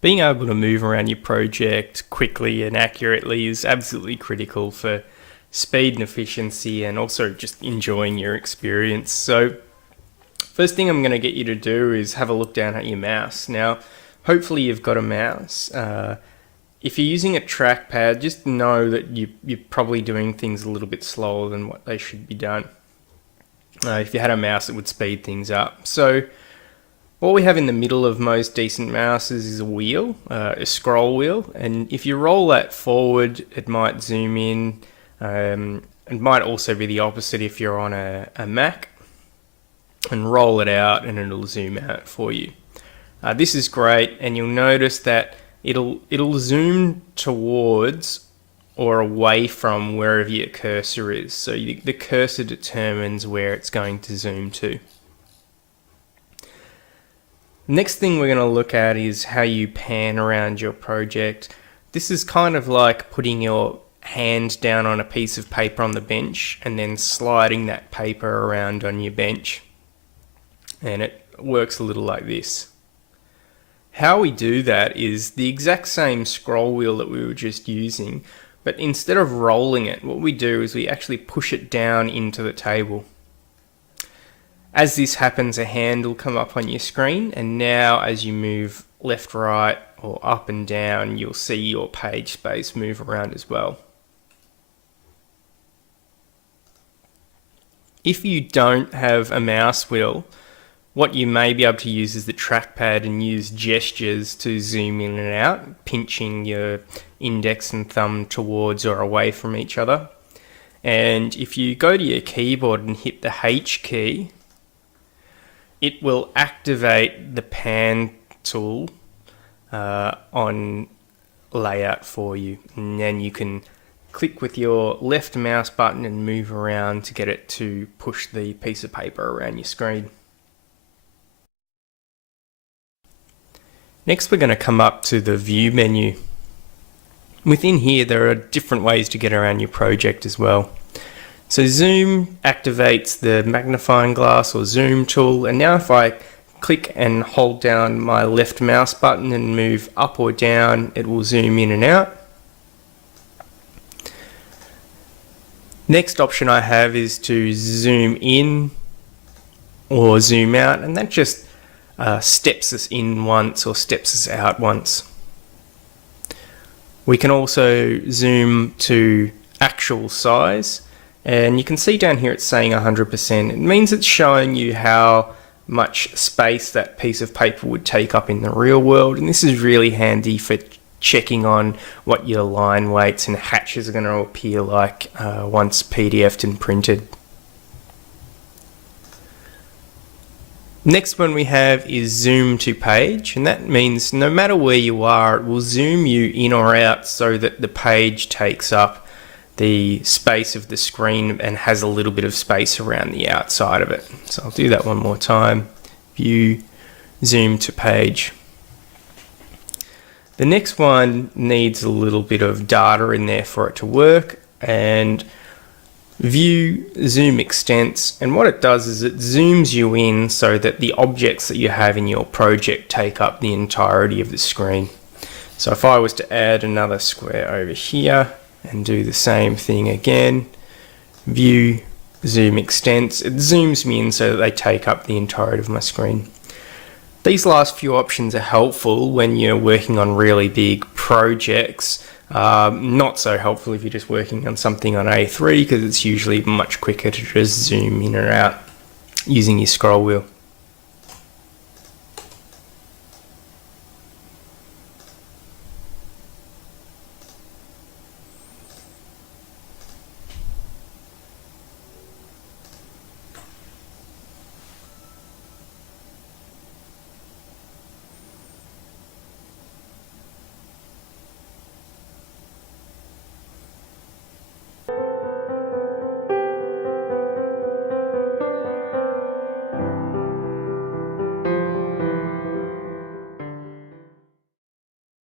Being able to move around your project quickly and accurately is absolutely critical for speed and efficiency, and also just enjoying your experience. So first thing I'm going to get you to do is have a look down at your mouse. Now, hopefully you've got a mouse. If you're using a trackpad, just know that you're probably doing things a little bit slower than what they should be done. If you had a mouse, it would speed things up. So what we have in the middle of most decent mouses is a wheel, a scroll wheel, and if you roll that forward, it might zoom in. It might also be the opposite if you're on a Mac, and roll it out and it'll zoom out for you. This is great, and you'll notice that it'll zoom towards or away from wherever your cursor is. So the cursor determines where it's going to zoom to. Next thing we're going to look at is how you pan around your project. This is kind of like putting your hand down on a piece of paper on the bench and then sliding that paper around on your bench. And it works a little like this. How we do that is the exact same scroll wheel that we were just using, but instead of rolling it, what we do is we actually push it down into the table. As this happens, a hand will come up on your screen, and now as you move left, right, or up and down, you'll see your page space move around as well. If you don't have a mouse wheel, what you may be able to use is the trackpad and use gestures to zoom in and out, pinching your index and thumb towards or away from each other. And if you go to your keyboard and hit the H key, it will activate the pan tool on layout for you, and then you can click with your left mouse button and move around to get it to push the piece of paper around your screen. Next, we're going to come up to the View menu. Within here, there are different ways to get around your project as well. So Zoom activates the magnifying glass or zoom tool, and now if I click and hold down my left mouse button and move up or down, it will zoom in and out. Next option I have is to zoom in or zoom out, and that just steps us in once or steps us out once. We can also zoom to actual size, and you can see down here it's saying 100%. It means it's showing you how much space that piece of paper would take up in the real world, and this is really handy for checking on what your line weights and hatches are going to appear like once PDF'd and printed. Next one we have is zoom to page, and that means no matter where you are, it will zoom you in or out so that the page takes up the space of the screen and has a little bit of space around the outside of it. So I'll do that one more time. View, zoom to page. The next one needs a little bit of data in there for it to work, and View, zoom extents, and what it does is it zooms you in so that the objects that you have in your project take up the entirety of the screen. So if I was to add another square over here and do the same thing again, View, zoom extents, it zooms me in so that they take up the entirety of my screen. These last few options are helpful when you're working on really big projects. Not so helpful if you're just working on something on A3, because it's usually much quicker to just zoom in and out using your scroll wheel.